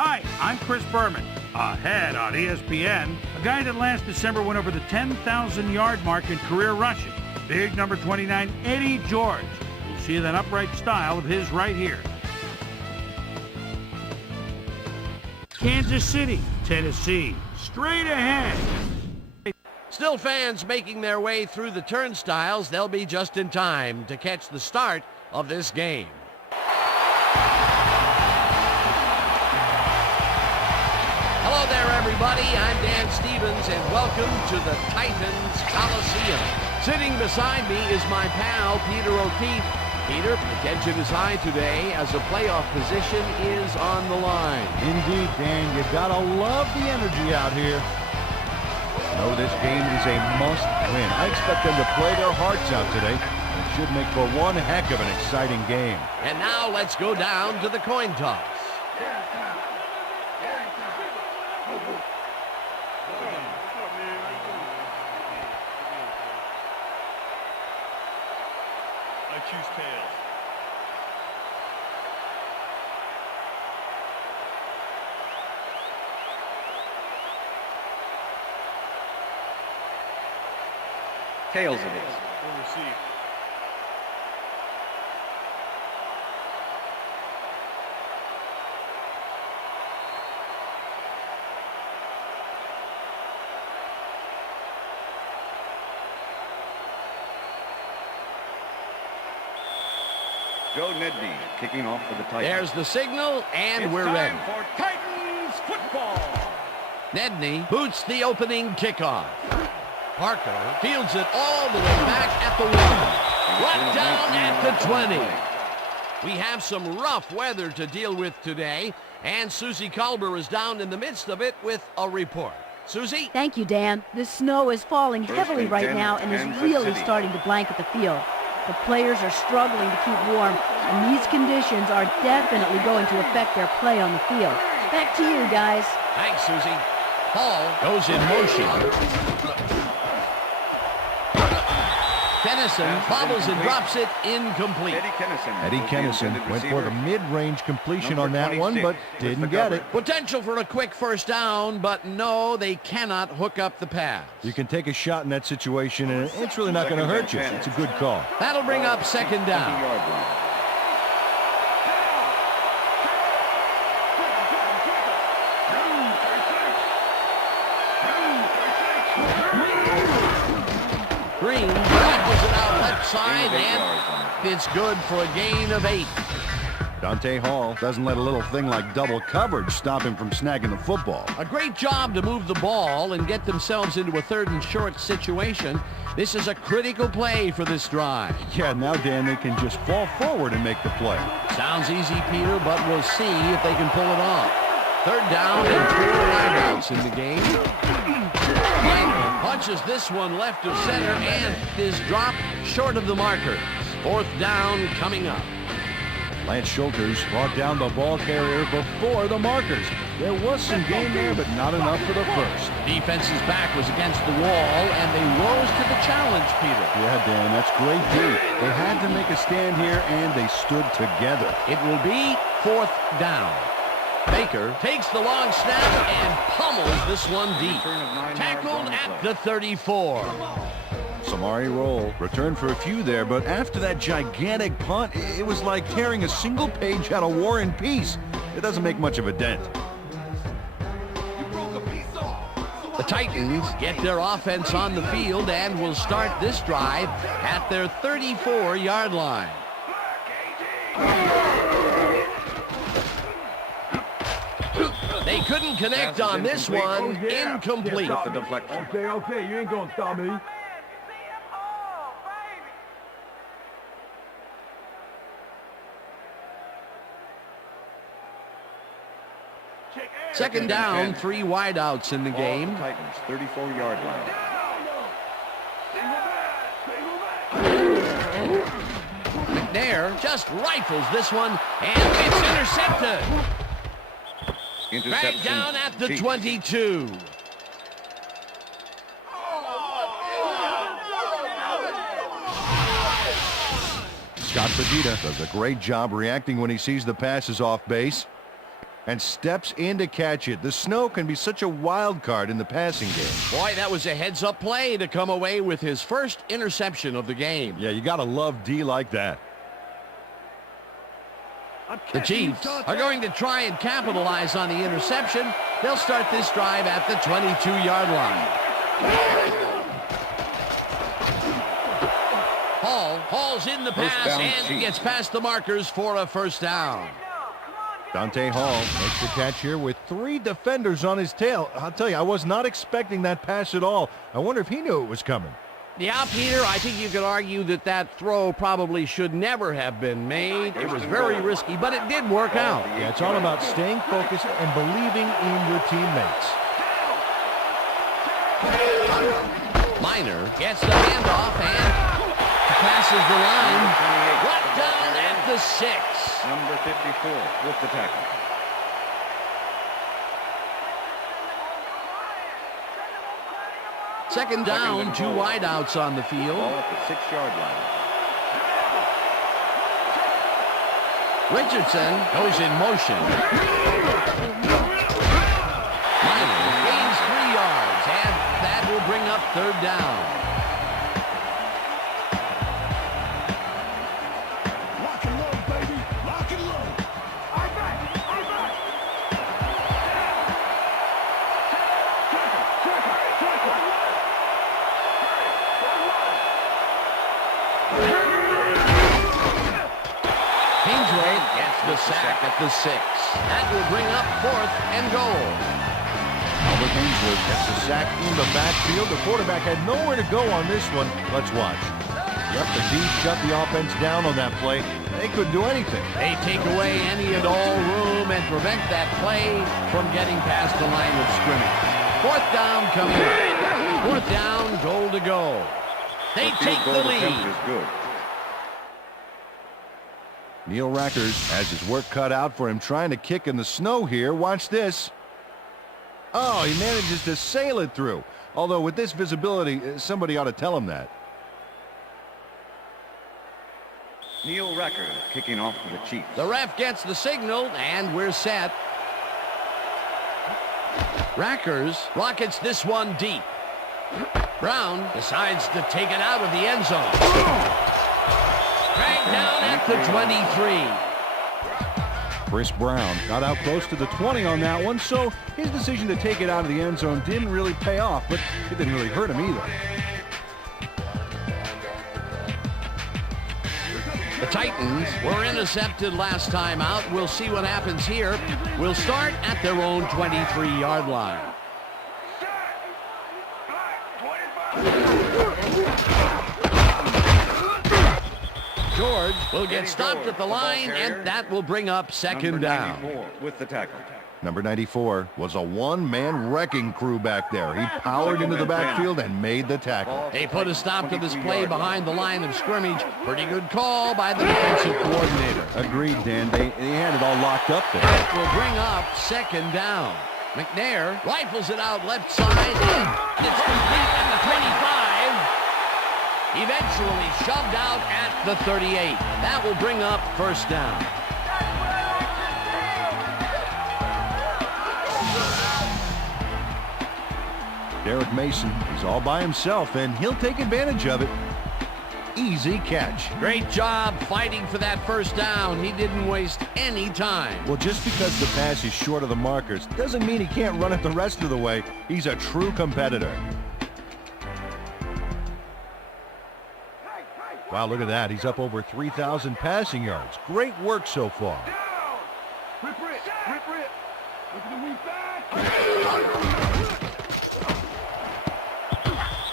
Hi, I'm Chris Berman. Ahead on ESPN, a guy that last December went over the 10,000-yard mark in career rushing. Big number 29, Eddie George. We'll see that upright style of his right here. Kansas City, Tennessee, straight ahead. Still fans making their way through the turnstiles. They'll be just in time to catch the start of this game. Hello there, everybody. I'm Dan Stevens, and welcome to the Titans Coliseum. Sitting beside me is my pal, Peter O'Keefe. Peter, attention is high today as a playoff position is on the line. Indeed, Dan. You gotta love the energy out here. No, this game is a must-win. I expect them to play their hearts out today. It should make for one heck of an exciting game. And now let's go down to the coin toss. I choose tails. Tails it is. We'll receive. Joe Nedney kicking off for the Titans. There's the signal, and It's we're time ready. for Titans football. Nedney boots the opening kickoff. Parker fields it all the way back at the 1. Brought down at the 20. We have some rough weather to deal with today, and Susie Culber is down in the midst of it with a report. Susie? Thank you, Dan. The snow is falling heavily right now and is really starting to blanket the field. The players are struggling to keep warm, and these conditions are definitely going to affect their play on the field. Back to you, guys. Thanks, Susie. Hall goes in motion. Kennison bobbles and drops it incomplete. Eddie Kennison went for the mid-range completion on that one, but didn't get it. Potential for a quick first down, but no, they cannot hook up the pass. You can take a shot in that situation, and it's really not going to hurt you. It's a good call. That'll bring up second down. Green tackles it out left side, and it's good for a gain of 8. Dante Hall doesn't let a little thing like double coverage stop him from snagging the football. A great job to move the ball and get themselves into a 3rd and short situation. This is a critical play for this drive. Yeah, now, Dan, they can just fall forward and make the play. Sounds easy, Peter, but we'll see if they can pull it off. 3rd down and 4 lineouts in the game. Punches this one left of center and is dropped short of the markers. 4th down coming up. Lance Schulters brought down the ball carrier before the markers. There was some gain there, but not enough for the first. Defense's back was against the wall, and they rose to the challenge, Peter. Yeah, Dan, that's great D. They had to make a stand here, and they stood together. It will be 4th down. Baker takes the long snap and pummels this one deep. Tackled at the 34. Samari Roll returned for a few there, but after that gigantic punt, it was like tearing a single page out of War and Peace. It doesn't make much of a dent. The Titans get their offense on the field and will start this drive at their 34-yard line. They couldn't connect on this one. Incomplete. Okay, you ain't gonna stop me. Second down, 3 wideouts in the game. Titans, 34-yard line. McNair just rifles this one, and it's intercepted. Back down at the 22. Scott Fajita does a great job reacting when he sees the passes off base. and steps in to catch it. The snow can be such a wild card in the passing game. Boy, that was a heads-up play to come away with his first interception of the game. Yeah, you got to love D like that. The Chiefs are going to try and capitalize on the interception. They'll start this drive at the 22-yard line. Hall's in the pass and gets past the markers for a first down. Dante Hall makes the catch here with 3 defenders on his tail. I'll tell you, I was not expecting that pass at all. I wonder if he knew it was coming. Yeah, Peter, I think you could argue that that throw probably should never have been made. It was very risky, but it did work out. Yeah, it's all about staying focused and believing in your teammates. Minor gets the handoff and passes the line. Brought down at the 6. Number 54 with the tackle. Second down, 2 wideouts on the field. Ball at the 6-yard line. Richardson goes in motion. Minor gains 3 yards, and that will bring up 3rd down. Sack at the 6. That will bring up 4th and goal. Albert Ainsworth gets the sack in the backfield. The quarterback had nowhere to go on this one. Let's watch. Yep, the D shut the offense down on that play. They couldn't do anything. They take away any and all room and prevent that play from getting past the line of scrimmage. 4th down coming. 4th down, goal to go. They take the lead. Neil Rackers has his work cut out for him trying to kick in the snow here. Watch this. Oh, he manages to sail it through. Although with this visibility, somebody ought to tell him that. Neil Rackers kicking off for the Chiefs. The ref gets the signal, and we're set. Rackers rockets this one deep. Brown decides to take it out of the end zone. Dragged down at the 23. Chris Brown got out close to the 20 on that one, so his decision to take it out of the end zone didn't really pay off, but it didn't really hurt him either. The Titans were intercepted last time out. We'll see what happens here. We'll start at their own 23-yard line. George will get stopped at the line, and that will bring up 2nd down. With the tackle. Number 94 was a one-man wrecking crew back there. He powered into the backfield and made the tackle. They put a stop to this play behind the line of scrimmage. Pretty good call by the defensive coordinator. Agreed, Dan. They had it all locked up there. That will bring up 2nd down. McNair rifles it out left side. It's complete at the 25. Eventually shoved out at the 38. That will bring up 1st down. Derek Mason is all by himself, and he'll take advantage of it. Easy catch. Great job fighting for that 1st down. He didn't waste any time. Well, just because the pass is short of the markers doesn't mean he can't run it the rest of the way. He's a true competitor. Wow, look at that. He's up over 3,000 passing yards. Great work so far. Rip. Look at the weak back.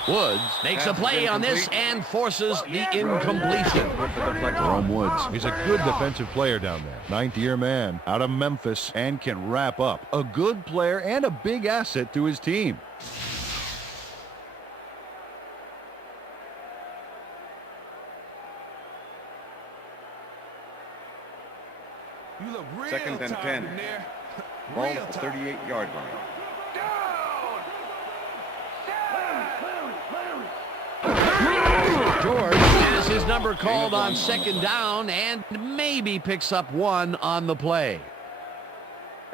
Woods makes a play on this and forces the incompletion. Jerome Woods, he's a good defensive player down there. 9th-year man out of Memphis and can wrap up. A good player and a big asset to his team. You look real 2nd and 10. Ball at the 38-yard line. George has his number called on 2nd down and maybe picks up 1 on the play.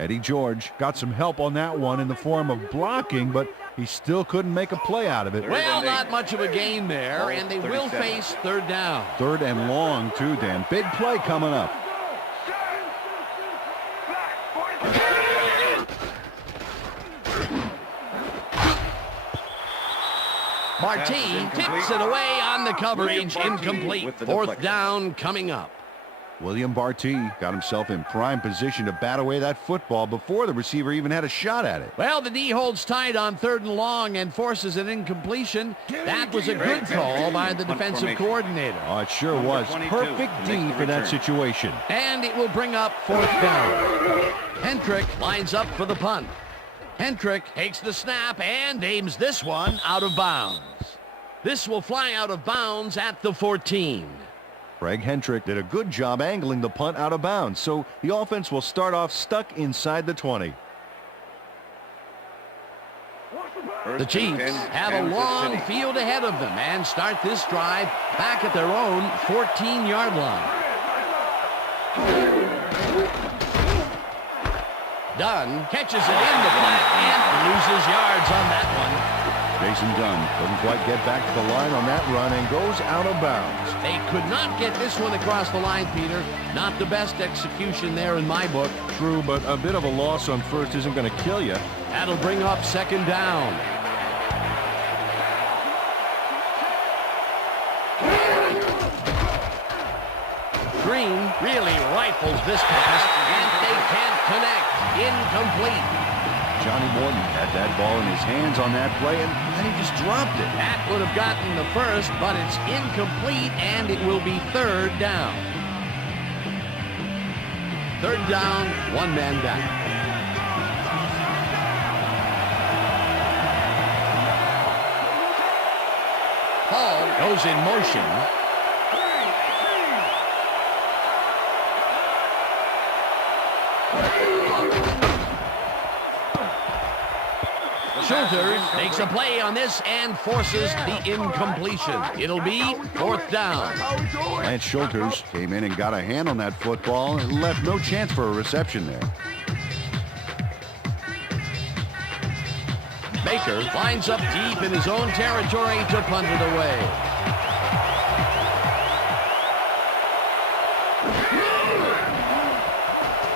Eddie George got some help on that one in the form of blocking, but he still couldn't make a play out of it. Well, not much of a gain there, and they will face third down. Third and long, too, Dan. Big play coming up. Marti tips it away on the coverage, incomplete. Fourth down coming up. William Barty got himself in prime position to bat away that football before the receiver even had a shot at it. Well, the D holds tight on third and long and forces an incompletion. That was a good call by the defensive coordinator. Oh, it sure was. Perfect D for that situation. And it will bring up fourth down. Hendrick lines up for the punt. Hendrick takes the snap and aims this one out of bounds. This will fly out of bounds at the 14. Craig Hendrick did a good job angling the punt out of bounds, so the offense will start off stuck inside the 20. The Chiefs have a long field ahead of them and start this drive back at their own 14-yard line. Dunn catches it in the flat and loses yards on that one. Jason Dunn doesn't quite get back to the line on that run and goes out of bounds. They could not get this one across the line, Peter. Not the best execution there in my book. True, but a bit of a loss on first isn't going to kill you. That'll bring up second down. Green really rifles this pass, and they can't connect. Incomplete. Johnny Morton had that ball in his hands on that play, and then he just dropped it. That would have gotten the first, but it's incomplete, and it will be third down. Third down, one man down. Hall goes in motion. Schulters makes a play on this and forces the incompletion. It'll be fourth down. Lance Schulters came in and got a hand on that football and left no chance for a reception there. Baker lines up deep in his own territory to punt it away.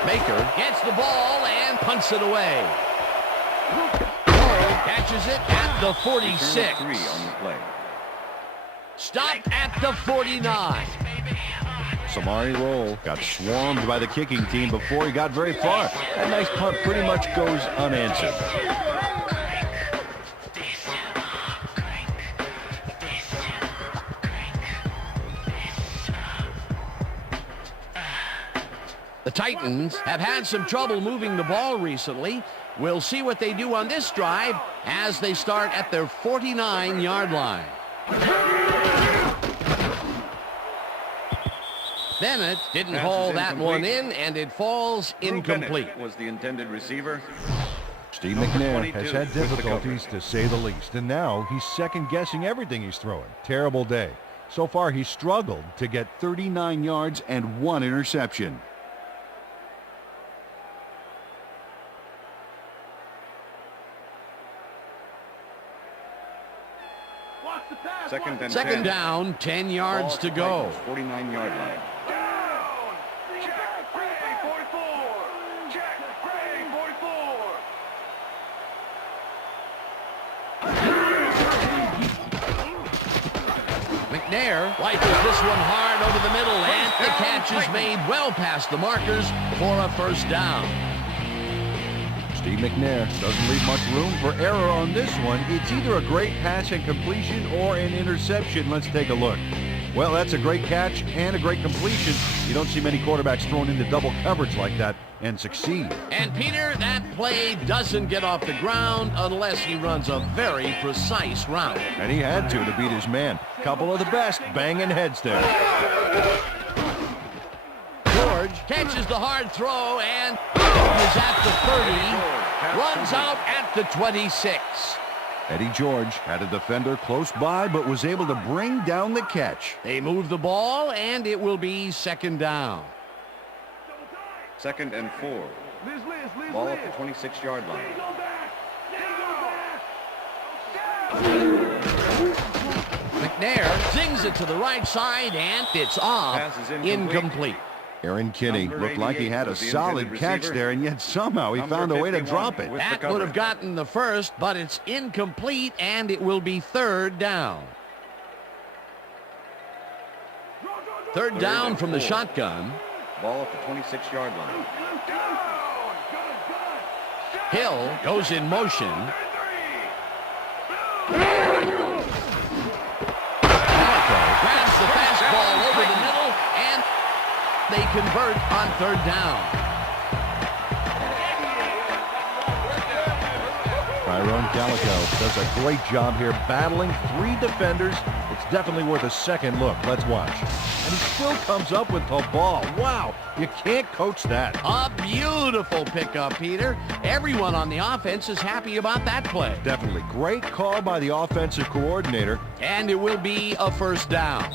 Baker gets the ball and punts it away. Catches it at the 46. On the play. Stopped at the 49. Samari Roll got swarmed by the kicking team before he got very far. That nice punt pretty much goes unanswered. The Titans have had some trouble moving the ball recently. We'll see what they do on this drive as they start at their 49-yard line. Bennett didn't haul that one in, and it falls incomplete. Bennett was the intended receiver. Steve McNair has had difficulties, to say the least, and now he's second-guessing everything he's throwing. Terrible day. So far, he's struggled to get 39 yards and 1 interception. Second down, 10 yards to go. 49-yard line. McNair rifles this one hard over the middle, and the catch is made well past the markers for a first down. Steve McNair doesn't leave much room for error on this one. It's either a great pass and completion or an interception. Let's take a look. Well, that's a great catch and a great completion. You don't see many quarterbacks thrown into double coverage like that and succeed. And Peter, that play doesn't get off the ground unless he runs a very precise route. And he had to beat his man. Couple of the best banging heads there. George catches the hard throw and is at the 30, runs out at the 26. Eddie George had a defender close by but was able to bring down the catch. They move the ball, and it will be second down. 2nd and 4. Ball at the 26-yard line. McNair zings it to the right side, and it's off. Pass is Incomplete. Aaron Kinney Number looked like he 88 had a was the solid intended catch receiver. there, and yet somehow he Number found a way to 51 drop it. with the That would have coverage. gotten the first, but it's incomplete, and it will be third down. Third down and from the 4. shotgun. Ball at the 26-yard line. Hill goes in motion. Grabs the fastball over the middle, and they convert on third down. Tyrone Calico does a great job here battling 3 defenders. It's definitely worth a second look. Let's watch. And he still comes up with the ball. Wow, you can't coach that. A beautiful pickup, Peter. Everyone on the offense is happy about that play. Definitely great call by the offensive coordinator. And it will be a first down.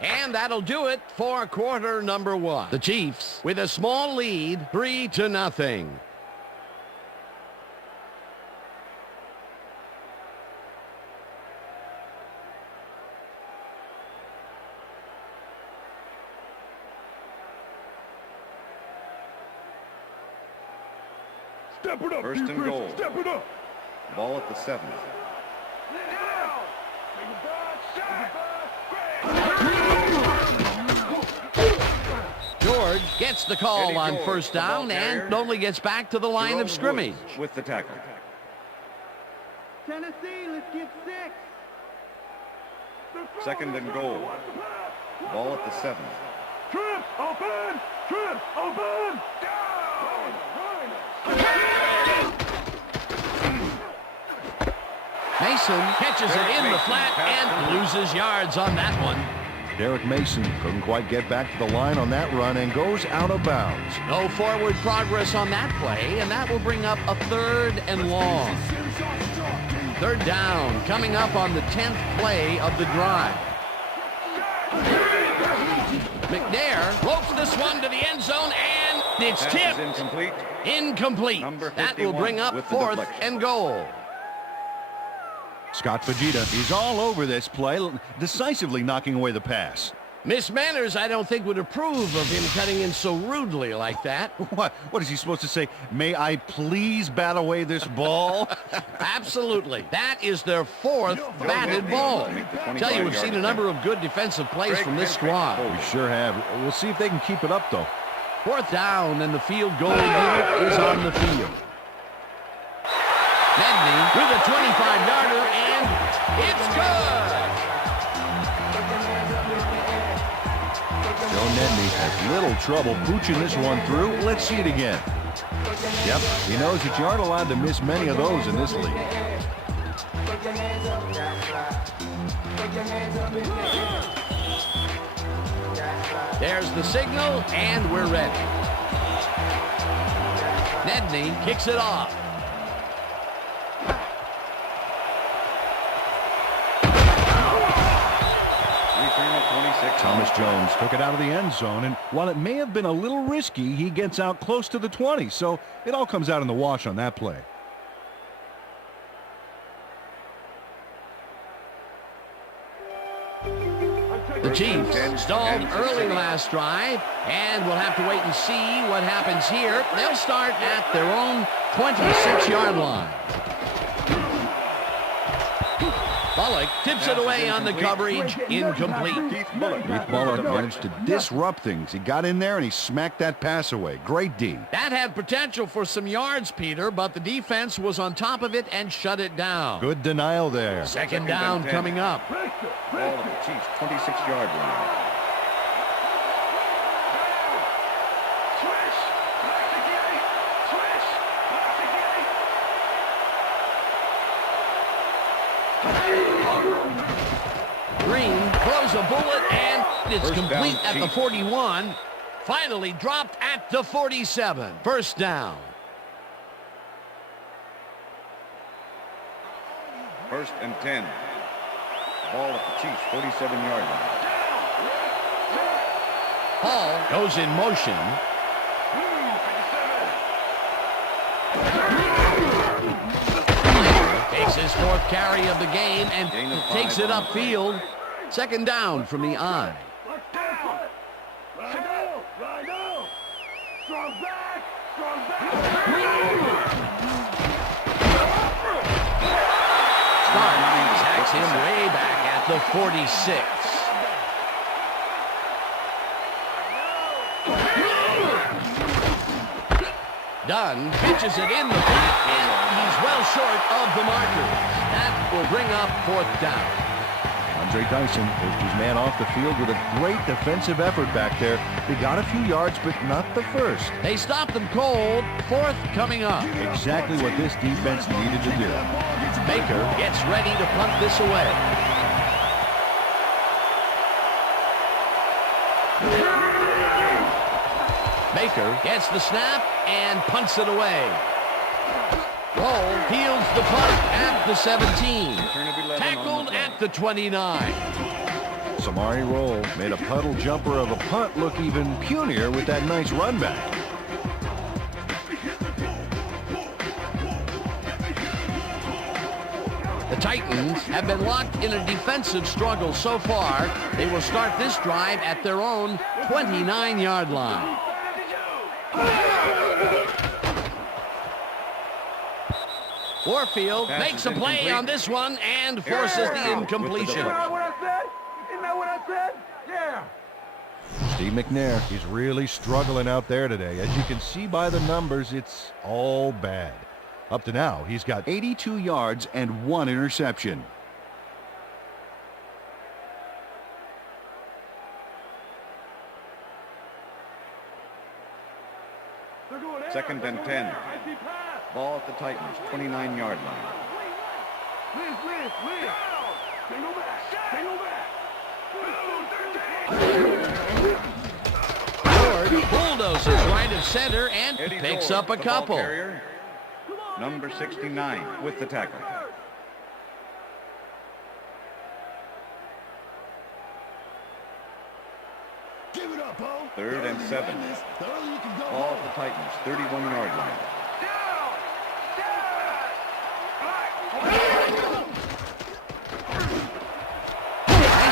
And that'll do it for quarter number 1. The Chiefs with a small lead, 3-0. Step it up, First and defense. goal. Step it up. Ball at the 7. George gets the call Eddie on George, first the ball down carrier. and only gets back to the line Jerome of scrimmage. Woods with the tackle. Tennessee, let's get 6. Second and goal. Ball at the 7. Trip, open! Trip, open! Mason catches it in the flat and loses yards on that one. Derek Mason couldn't quite get back to the line on that run and goes out of bounds. No forward progress on that play, and that will bring up a third and long. Third down coming up on the 10th play of the drive. McNair ropes this one to the end zone, and it's Pass is tipped. incomplete. Incomplete. Number That will 51 bring up with the fourth deflection. and goal. Scott Fajita, he's all over this play, decisively knocking away the pass. Miss Manners, I don't think, would approve of him cutting in so rudely like that. What is he supposed to say? May I please bat away this ball? Absolutely. That is their fourth batted ball. Tell you, we've seen a number of good defensive plays from this squad. We sure have. We'll see if they can keep it up, though. Fourth down, and the field goal unit is on the field. Nedney with a 25-yarder, and it's good. Joe Nedney has little trouble pooching this one through. Let's see it again. Yep, he knows that you aren't allowed to miss many of those in this league. There's the signal, and we're ready. Nedney kicks it off. Return of 26. Thomas Jones took it out of the end zone, and while it may have been a little risky, he gets out close to the 20, so it all comes out in the wash on that play. The Chiefs stalled early last drive, and we'll have to wait and see what happens here. They'll start at their own 26-yard line. Bullock tips it away on the coverage. Incomplete. Keith Bullock. Keith Bullock managed to disrupt things. He got in there and he smacked that pass away. Great D. That had potential for some yards, Peter, but the defense was on top of it and shut it down. Good denial there. Second down and 10. coming up. Ball at the Chiefs' 26-yard line. Green throws a bullet, and it's First complete down, at the Chiefs. 41. Finally dropped at the 47. First down. First and 10. Ball at the Chiefs' 47-yard line. Hall goes in motion. his 4th carry of the game and takes it upfield. 2nd down from the I. Strong back! Strong back! Stark attacks him way back at the 46. Dunn pitches it in the back, and he's well short of the markers. That will bring up 4th down. Andre Dyson pushed his man off the field with a great defensive effort back there. They got a few yards, but not the first. They stopped them cold. 4th coming up. Exactly what this defense needed to do. Baker gets ready to punt this away. Baker gets the snap and punts it away. Roll peels the punt at the 17. Tackled at the 29. Samari Roll made a puddle jumper of a punt look even punier with that nice run back. The Titans have been locked in a defensive struggle so far. They will start this drive at their own 29-yard line. Warfield makes a play on this one and forces the incompletion. Isn't that what I said? Isn't that what I said? Yeah. Steve McNair, he's really struggling out there today. As you can see by the numbers, it's all bad. Up to now, he's got 82 yards and 1 interception. Second and 10. Ball at the Titans, 29-yard line. Liz. Single back. George bulldozes right at center and Eddie picks George, up a the ball couple. carrier, number 69 with the tackle. Give it up, Bo. 3rd and 7. Ball at the Titans, 31-yard line.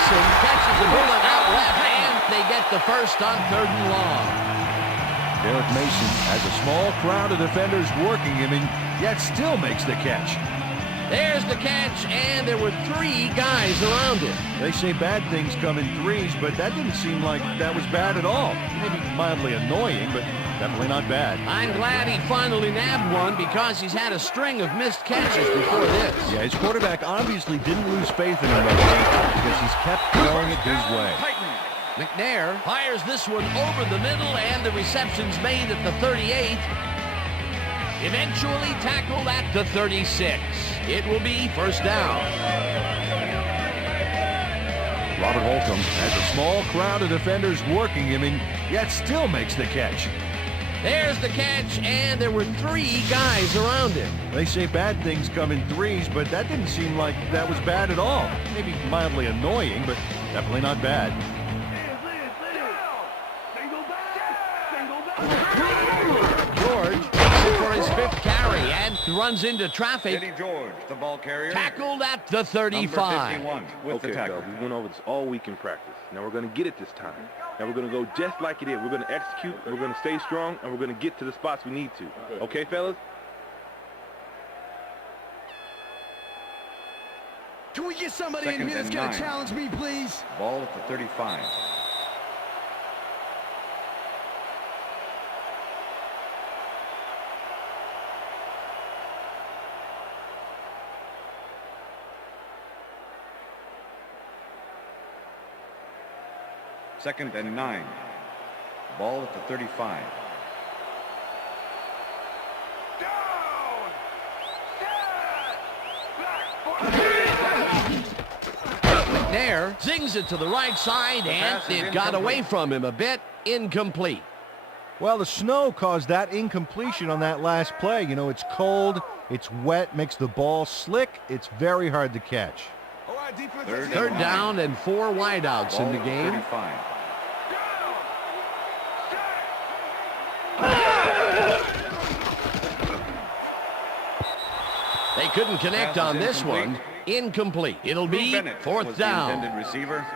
Mason catches the bullet out left, and they get the first on 3rd and long. Derek Mason has a small crowd of defenders working him and yet still makes the catch. There's the catch, and there were 3 guys around him. They say bad things come in threes, but that didn't seem like that was bad at all. Maybe mildly annoying, but definitely not bad. I'm glad he finally nabbed one because he's had a string of missed catches before this. Yeah, his quarterback obviously didn't lose faith in him because he's kept throwing it his way. McNair fires this one over the middle, and the reception's made at the 38. Eventually tackled at the 36. It will be 1st down. Robert Holcomb has a small crowd of defenders working him and yet still makes the catch. There's the catch, and there were 3 guys around him. They say bad things come in threes, but that didn't seem like that was bad at all. Maybe mildly annoying, but definitely not bad. George takes it for his 5th carry and runs into traffic. Eddie George, the ball carrier. Tackled at the 35. Number 51 with the tackle. We went over this all week in practice. Now we're going to get it this time. Now we're going to go just like it is. We're going to execute, we're going to stay strong, and we're going to get to the spots we need to. Okay, fellas? Can we get somebody Second in here that's and going to 9. challenge me, please? Ball at the 35. Second and 9. Ball at the 35. McNair zings it to the right side, and it got away from him a bit. Incomplete. Well, the snow caused that incompletion on that last play. You know, it's cold, it's wet, makes the ball slick. It's very hard to catch. All right, defense. 3rd down and 4 wideouts Ball in the at game. 35. They couldn't connect Pass on is this one. Incomplete. It'll be Bennett fourth was the down. intended receiver.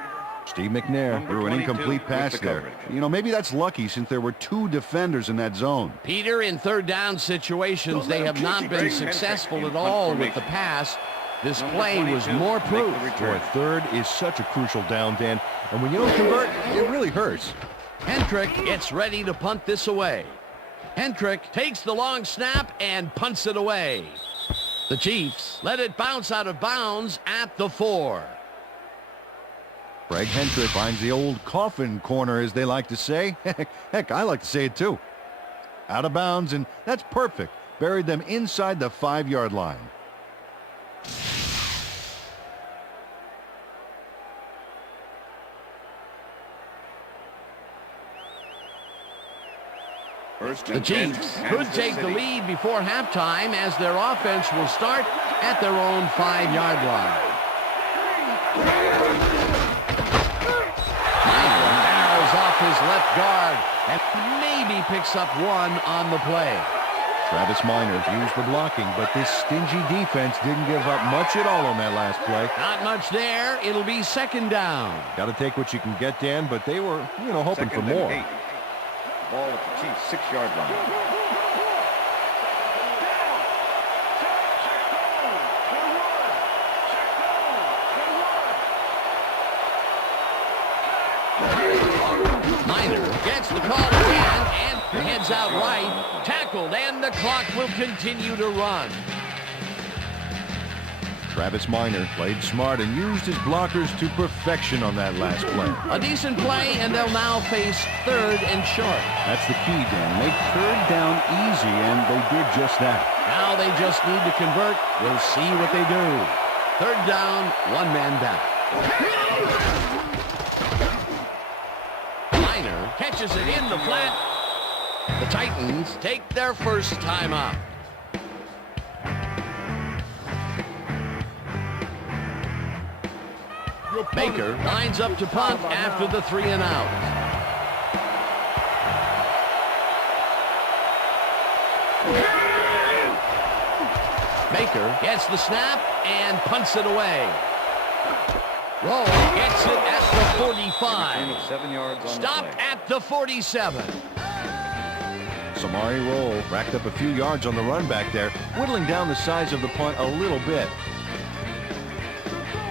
Steve McNair Number threw an 22 incomplete with pass the there. coverage. You know, maybe that's lucky since there were 2 defenders in that zone. Peter, in third down situations, they have not been successful at all with the pass. This play was more proof. Boy, third is such a crucial down, Dan. And when you don't convert, it really hurts. Hendrick gets ready to punt this away. Hendrick takes the long snap and punts it away. The Chiefs let it bounce out of bounds at the 4. Greg Hendrick finds the old coffin corner, as they like to say. Heck, I like to say it too. Out of bounds, and that's perfect. Buried them inside the 5-yard line. The Chiefs could take the lead before halftime as their offense will start at their own 5-yard line. Arrows off his left guard and maybe picks up 1 on the play. Travis Minor used the blocking, but this stingy defense didn't give up much at all on that last play. Not much there. It'll be second down. Got to take what you can get, Dan, but they were, hoping for more. 8. Ball at the Chiefs' 6-yard line. Minor gets the call again and heads out right. Tackled, and the clock will continue to run. Travis Minor played smart and used his blockers to perfection on that last play. A decent play, and they'll now face third and short. That's the key, Dan. Make third down easy, and they did just that. Now they just need to convert. We'll see what they do. Third down, 1 man back. Minor catches it in the flat. The Titans take their first time out. Baker lines up to punt after the 3 and out. Baker gets the snap and punts it away. Roll gets it at the 45. 7 yards on Stopped the play. at the 47. Samari Roll racked up a few yards on the run back there, whittling down the size of the punt a little bit.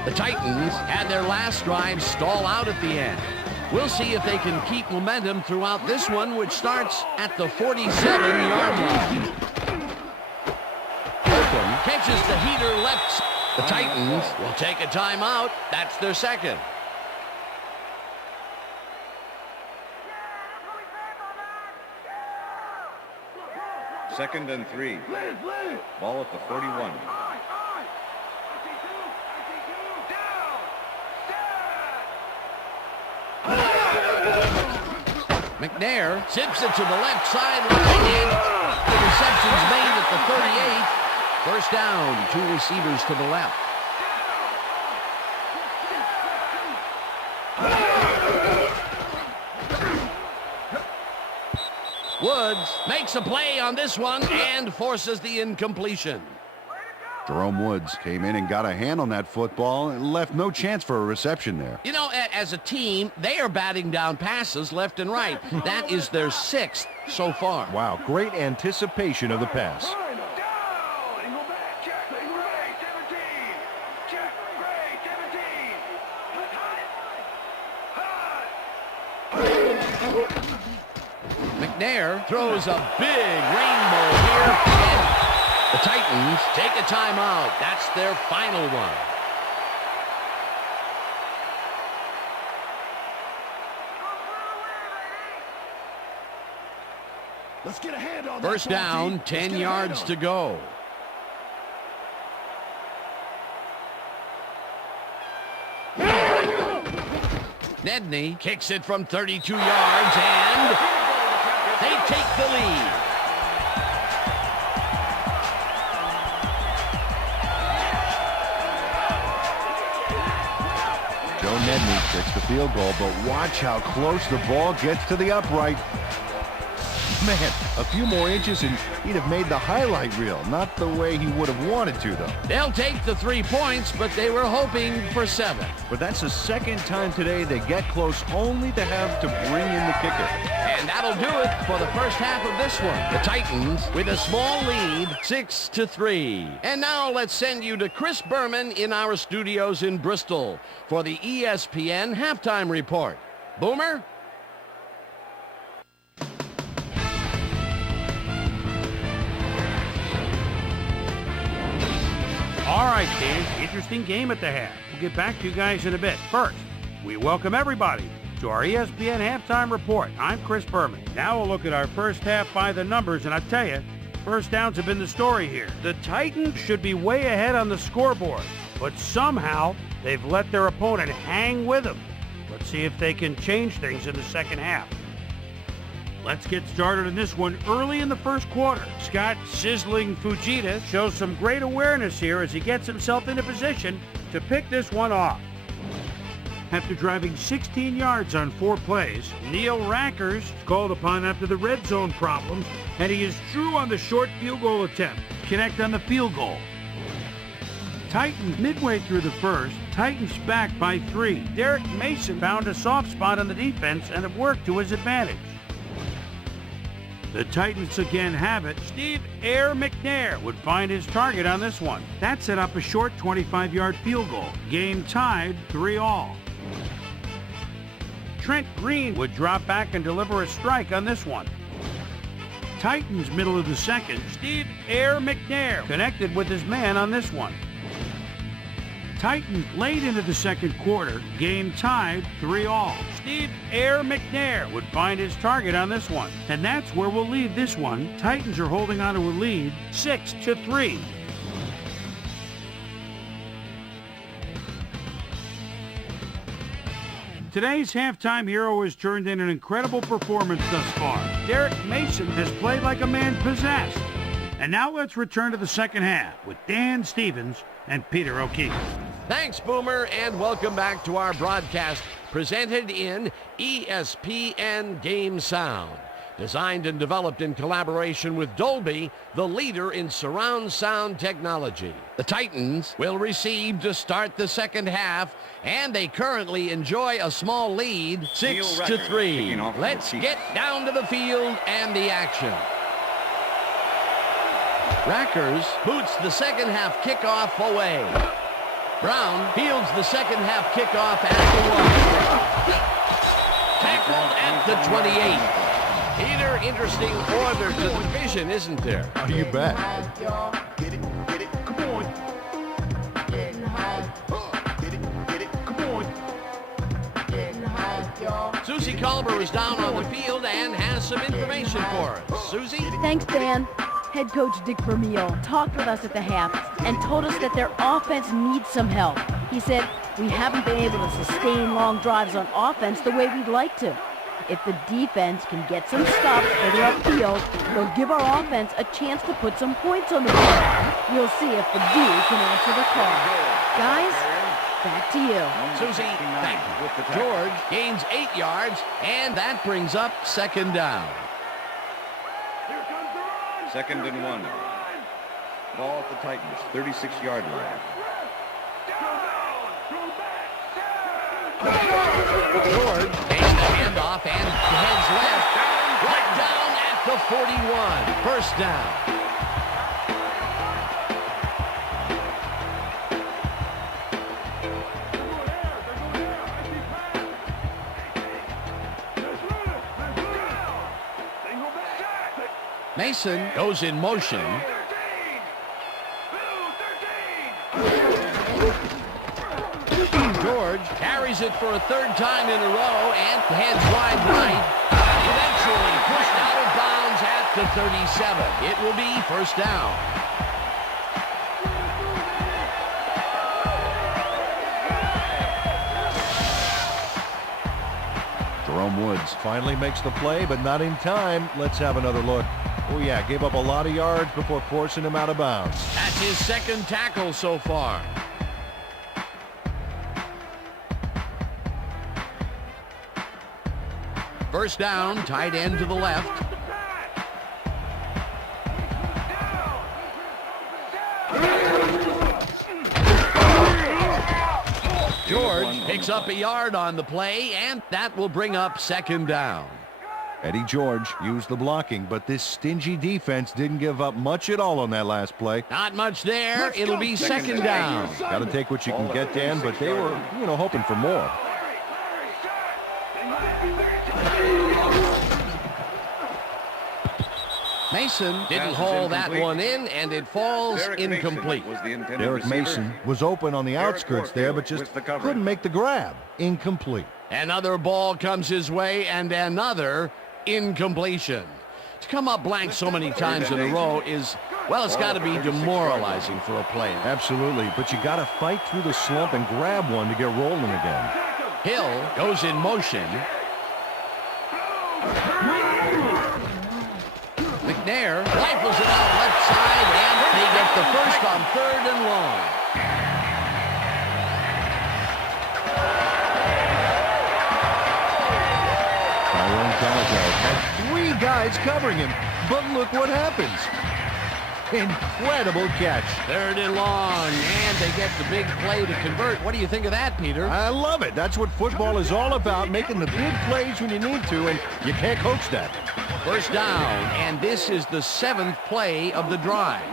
The Titans had their last drive stall out at the end. We'll see if they can keep momentum throughout this one, which starts at the 47-yard line. Oakland catches the heater left. The Titans will take a timeout. That's their second. Second and 3. Ball at the 41. McNair zips it to the left sideline, and the reception's made at the 38. First down, 2 receivers to the left. Woods makes a play on this one and forces the incompletion. Jerome Woods came in and got a hand on that football and left no chance for a reception there. You know, as a team, they are batting down passes left and right. That is their 6th so far. Wow, great anticipation of the pass. McNair throws a big rainbow here, and the Titans take a timeout. That's their final one. Let's get a hand on First down, 10 yards to go. Nedney kicks it from 32 yards, and they take the lead. Joe Nedney kicks the field goal, but watch how close the ball gets to the upright. Man, a few more inches and he'd have made the highlight reel. Not the way he would have wanted to, though. They'll take the 3 points, but they were hoping for 7. But that's the second time today they get close only to have to bring in the kicker. And that'll do it for the first half of this one. The Titans with a small lead, 6-3. And now let's send you to Chris Berman in our studios in Bristol for the ESPN halftime report. Boomer? All right, kids, interesting game at the half. We'll get back to you guys in a bit. First, we welcome everybody to our ESPN halftime report. I'm Chris Berman. Now we'll look at our first half by the numbers, and I tell you, first downs have been the story here. The Titans should be way ahead on the scoreboard, but somehow they've let their opponent hang with them. Let's see if they can change things in the second half. Let's get started in this one early in the first quarter. Scott Sizzling Fujita shows some great awareness here as he gets himself into position to pick this one off. After driving 16 yards on 4 plays, Neil Rackers is called upon after the red zone problems, and he is true on the short field goal attempt. Connect on the field goal. Titans midway through the first, Titans back by 3. Derek Mason found a soft spot on the defense and it worked to his advantage. The Titans again have it. Steve Air McNair would find his target on this one. That set up a short 25-yard field goal. Game tied 3-all. Trent Green would drop back and deliver a strike on this one. Titans middle of the second. Steve Air McNair connected with his man on this one. Titans late into the second quarter, game tied 3-all. Steve Air McNair would find his target on this one. And that's where we'll leave this one. Titans are holding on to a lead 6-3. Today's halftime hero has turned in an incredible performance thus far. Derek Mason has played like a man possessed. And now let's return to the second half with Dan Stevens and Peter O'Keefe. Thanks, Boomer, and welcome back to our broadcast presented in ESPN Game Sound. Designed and developed in collaboration with Dolby, the leader in surround sound technology. The Titans will receive to start the second half, and they currently enjoy a small lead, 6-3. Let's get down to the field and the action. Rackers boots the second half kickoff away. Brown fields the second half kickoff at the 1. Tackled at the 28. Peter, interesting order to the division, isn't there? Oh, you bet. Get it, come on. Getting high. Get it, come on. Getting high, y'all. Susie Culver is down on the field and has some information for us. Susie? Thanks, Dan. Head coach Dick Vermeil talked with us at the half and told us that their offense needs some help. He said, we haven't been able to sustain long drives on offense the way we'd like to. If the defense can get some stops further upfield, they'll give our offense a chance to put some points on the board. We'll see if the D can answer the call. Guys, back to you. Susie, thank you. George gains 8 yards, and that brings up second down. Second and 1. Ball at the Titans, 36-yard line. George takes the handoff and heads left, right down at the 41. First down. Mason goes in motion. George carries it for a third time in a row and heads wide right. Eventually pushed out of bounds at the 37. It will be first down. Jerome Woods finally makes the play, but not in time. Let's have another look. Oh, yeah, gave up a lot of yards before forcing him out of bounds. That's his second tackle so far. First down, tight end to the left. on picks the up a yard on the play, and that will bring up second down. Eddie George used the blocking, but this stingy defense didn't give up much at all on that last play. Not much there. It'll be second down. Got to take what you can get, Dan, but they were, hoping for more. Mason didn't haul that one in, and it falls incomplete. Derek Mason was open on the outskirts there, but just couldn't make the grab. Incomplete. Another ball comes his way, and another incompletion. To come up blank so many times in a row is, well, it's got to be demoralizing for a player. Absolutely, but you got to fight through the slump and grab one to get rolling again. Hill goes in motion. McNair rifles it out left side, and they get the first on 3rd and long. Tyrone Calico had 3 guys covering him, but look what happens. Incredible catch. 3rd and long, and they get the big play to convert. What do you think of that, Peter? I love it. That's what football is all about, making the big plays when you need to, and you can't coach that. First down, and this is the 7th play of the drive.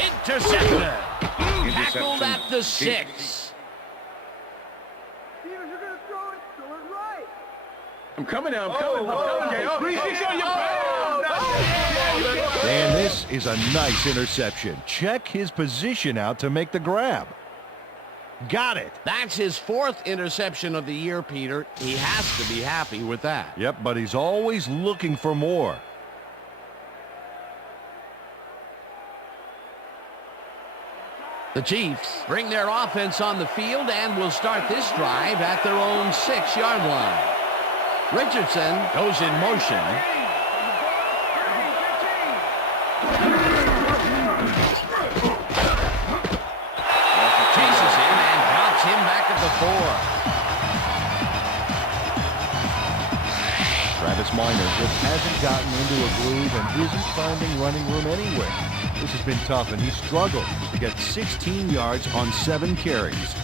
Intercepted. Tackled at the 6. Peter, you're gonna throw it right. I'm coming now. I'm coming. And this is a nice interception. Check his position out to make the grab. Got it. That's his 4th interception of the year, Peter. He has to be happy with that. Yep, but he's always looking for more. The Chiefs bring their offense on the field and will start this drive at their own 6-yard line. Richardson goes in motion. Chases him and drops him back at the 4. Travis Minor just hasn't gotten into a groove and isn't finding running room anywhere. This has been tough, and he struggled to get 16 yards on 7 carries.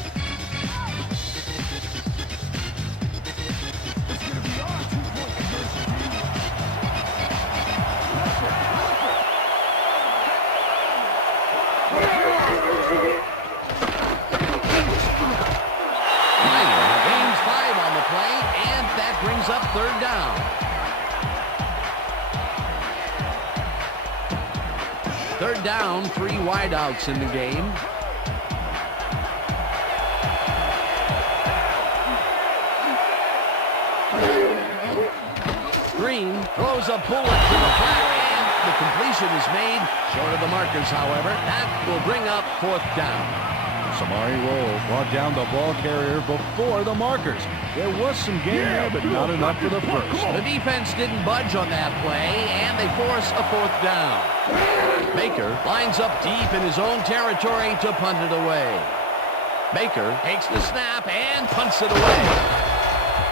Minor gains 5 on the play, and that brings up 3rd down. 3rd down, 3 wideouts in the game. Green throws a bullet to the flat, and the completion is made. Short of the markers, however. That will bring up 4th down. Samari Roll brought down the ball carrier before the markers. There was some gain there, but not enough for the first. The defense didn't budge on that play, and they force a 4th down. Baker lines up deep in his own territory to punt it away. Baker takes the snap and punts it away.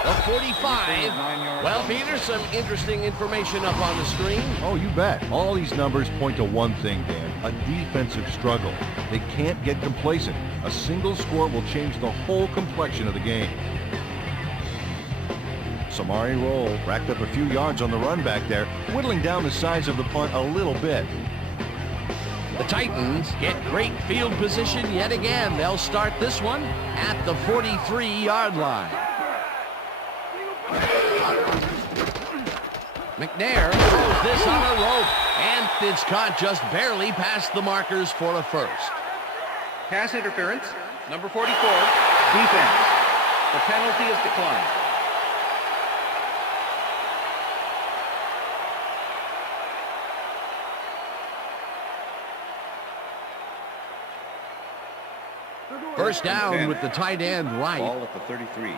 The 45. Well, Peter, some interesting information up on the screen. Oh, you bet. All these numbers point to one thing, Dan. A defensive struggle. They can't get complacent. A single score will change the whole complexion of the game. Samari Roll racked up a few yards on the run back there, whittling down the size of the punt a little bit. The Titans get great field position yet again. They'll start this one at the 43-yard line. McNair throws this on a rope, and it's caught just barely past the markers for a first. Pass interference, number 44, defense. The penalty is declined. First down with the tight end right. Ball at the 33.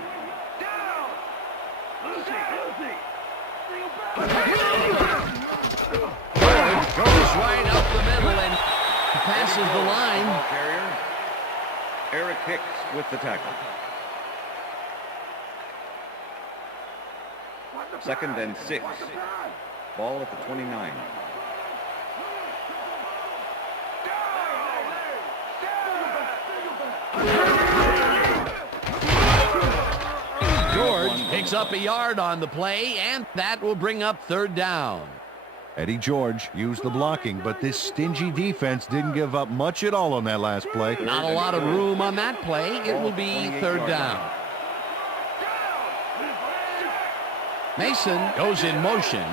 Goes right up the middle and passes the line. Ball carrier, Eric Hicks with the tackle. 2nd and 6. Ball at the 29. George picks up a yard on the play, and that will bring up third down. Eddie George used the blocking, but this stingy defense didn't give up much at all on that last play. Not a lot of room on that play. It will be third down. Mason goes in motion.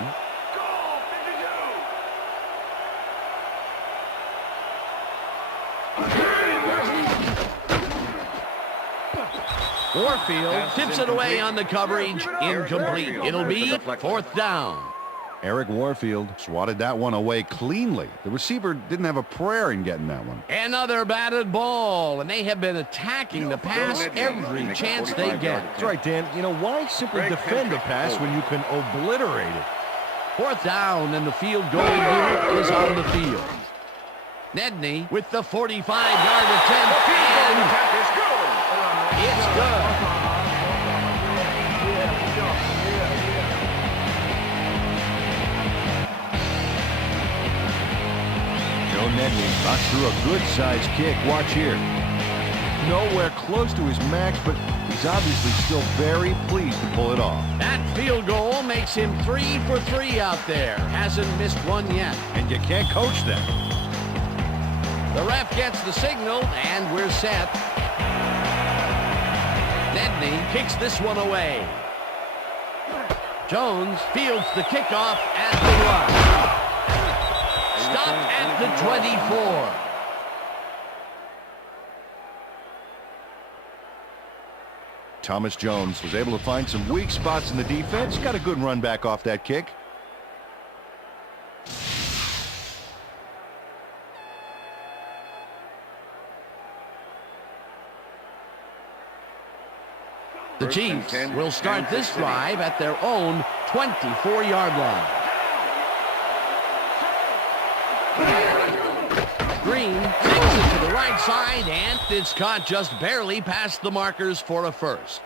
Warfield tips it away on the coverage. Incomplete. It'll be fourth down. Eric Warfield swatted that one away cleanly. The receiver didn't have a prayer in getting that one. Another batted ball, and they have been attacking the pass every chance they get. That's right, Dan. You know, why simply defend the pass when you can obliterate it? Fourth down, and the field goal unit is on the field. Nedney with the 45-yard attempt, and it's good. Nedney knocks through a good-sized kick. Watch here. Nowhere close to his max, but he's obviously still very pleased to pull it off. That field goal makes him 3 for 3 out there. Hasn't missed one yet. And you can't coach that. The ref gets the signal, and we're set. Nedney kicks this one away. Jones fields the kickoff at the 1. Stop at the 24. Thomas Jones was able to find some weak spots in the defense. Got a good run back off that kick. The Chiefs will start this drive at their own 24-yard line. Green takes it to the right side, and it's caught just barely past the markers for a first.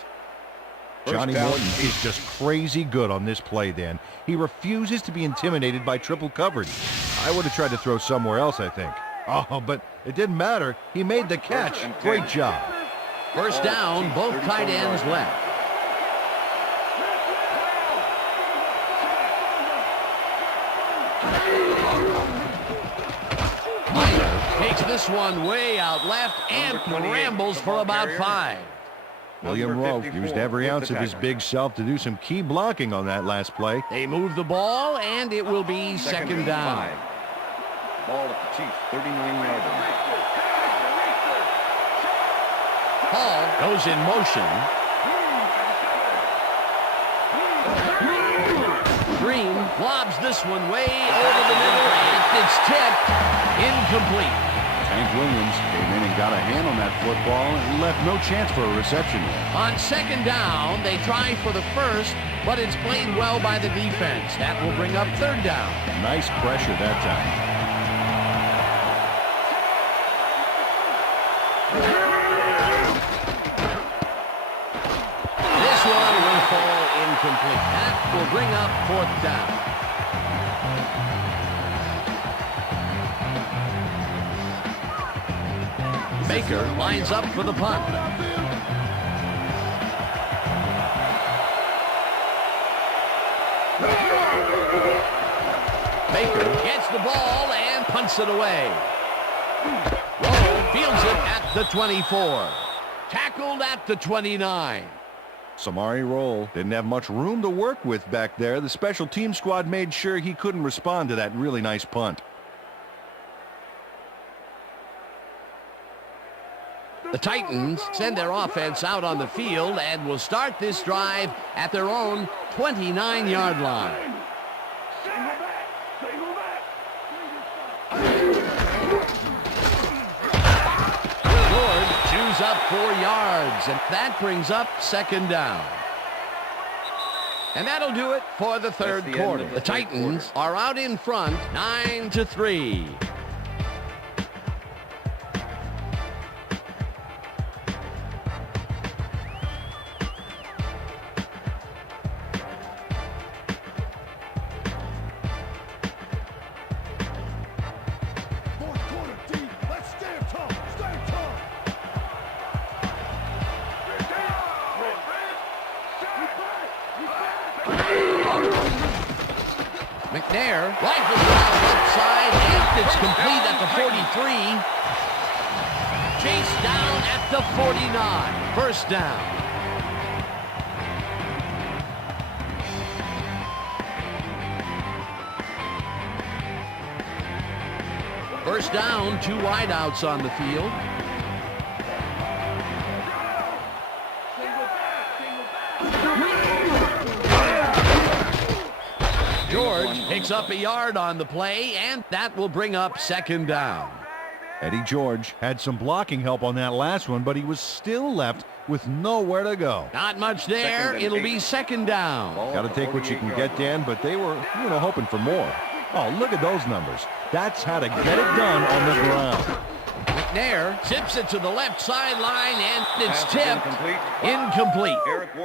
Johnny Morton is just crazy good on this play, Dan. He refuses to be intimidated by triple coverage. I would have tried to throw somewhere else, I think. Oh, but it didn't matter. He made the catch. Great job. First down, both tight ends left. Takes this one way out left and rambles for about 5. William Rowe used every ounce of his big self to do some key blocking on that last play. They move the ball, and it will be second down. Ball at the Chiefs, 39-yard line. Hall goes in motion. Green lobs this one way over the middle, and it's tipped. Incomplete. Hank Williams came in and got a hand on that football and left no chance for a reception there. On second down, they try for the first, but it's played well by the defense. That will bring up third down. Nice pressure that time. This one will fall incomplete. That will bring up fourth down. Baker lines up for the punt. Baker gets the ball and punts it away. Rowe fields it at the 24. Tackled at the 29. Samari Roll didn't have much room to work with back there. The special team squad made sure he couldn't respond to that really nice punt. The Titans send their offense out on the field and will start this drive at their own 29-yard line. Ford chews up 4 yards, and that brings up second down. And that'll do it for the third quarter. The Titans are out in front, 9-3. McNair rifles around left side, and it's complete at the 43. Chase down at the 49. First down. First down, 2 wideouts on the field. George picks up a yard on the play, and that will bring up second down. Eddie George had some blocking help on that last one, but he was still left with nowhere to go. Not much there. It'll be second down. Got to take what you can get, Dan, but they were, hoping for more. Oh, look at those numbers. That's how to get it done on the ground. McNair zips it to the left sideline, and it's tipped. Incomplete. Eric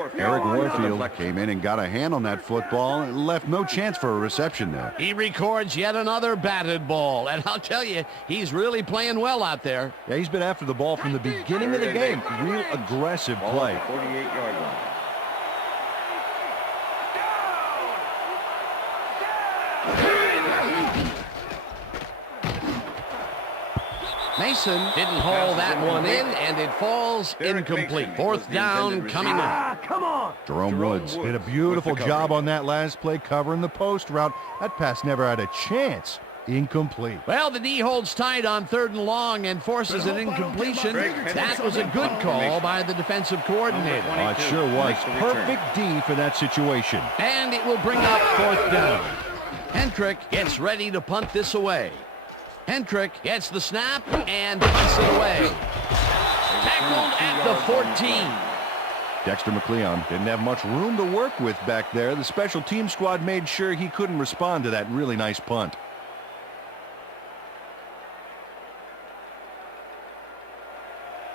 Warfield came in and got a hand on that football and left no chance for a reception there. He records yet another batted ball, and I'll tell you, he's really playing well out there. Yeah, he's been after the ball from the beginning of the game. Real aggressive play. 48-yard line. Mason didn't haul that one in, and it falls incomplete. Fourth down coming up. Come on. Jerome Woods did a beautiful job on that last play covering the post route. That pass never had a chance. Incomplete. Well, the knee holds tight on 3rd and long and forces an incompletion. That was a good call by the defensive coordinator. Oh, it sure was. Perfect D for that situation. And it will bring up 4th down. Hendrick gets ready to punt this away. Hendrick gets the snap and punts it away. Tackled at the 14. Dexter McLeon didn't have much room to work with back there. The special team squad made sure he couldn't respond to that really nice punt.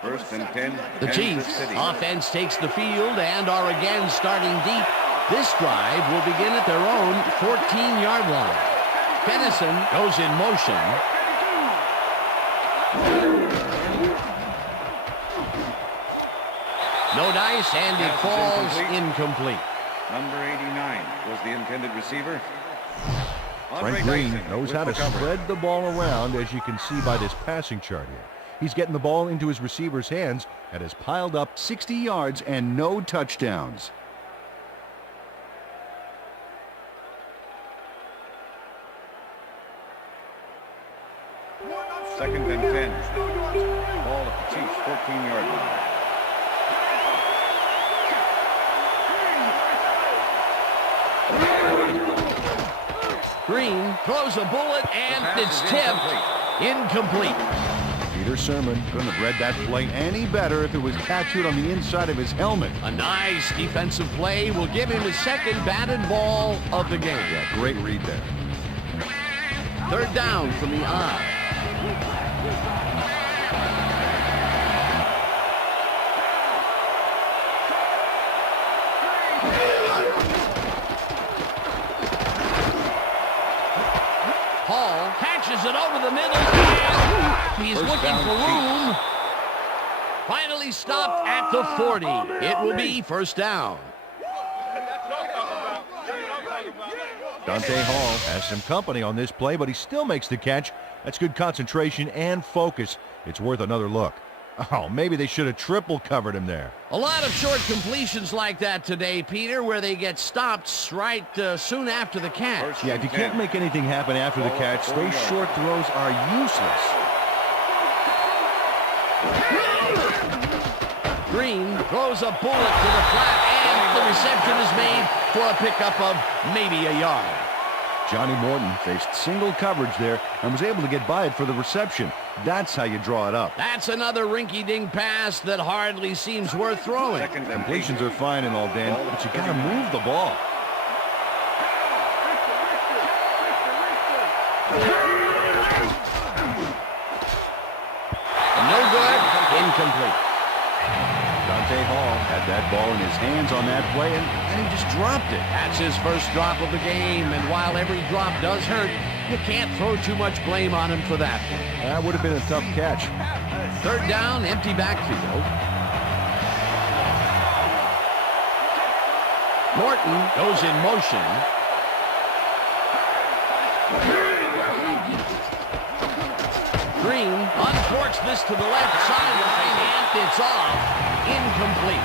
First and 10. The Chiefs offense takes the field and are again starting deep. This drive will begin at their own 14-yard line. Dennison goes in motion. No dice, and it falls incomplete. Number 89 was the intended receiver. Frank Green knows how to spread the ball around, as you can see by this passing chart here. He's getting the ball into his receiver's hands and has piled up 60 yards and no touchdowns. Second and 10. Ball at the Chiefs' 14-yard line. Green throws a bullet, and it's tipped. Incomplete. Peter Sermon couldn't have read that play any better if it was tattooed on the inside of his helmet. A nice defensive play will give him his second batted ball of the game. Yeah, great read there. 3rd down from the I. Hall catches it over the middle, and he's looking for room. Finally stopped at the 40. It will be first down. Dante Hall has some company on this play, but he still makes the catch. That's good concentration and focus. It's worth another look. Oh, maybe they should have triple covered him there. A lot of short completions like that today, Peter, where they get stopped right soon after the catch. Yeah, if you can't make anything happen after the catch, those short throws are useless. Green throws a bullet to the flat, and the reception is made for a pickup of maybe a yard. Johnny Morton faced single coverage there and was able to get by it for the reception. That's how you draw it up. That's another rinky-dink pass that hardly seems worth throwing. Completions are fine and all, Dan, but you got to move the ball. No good. Incomplete. Dante Hall had that ball in his hands on that play, and he just dropped it. That's his first drop of the game, and while every drop does hurt, you can't throw too much blame on him for that. That would have been a tough catch. 3rd down, empty backfield. Morton goes in motion. Green uncorks this to the left sideline, and it's off. Incomplete.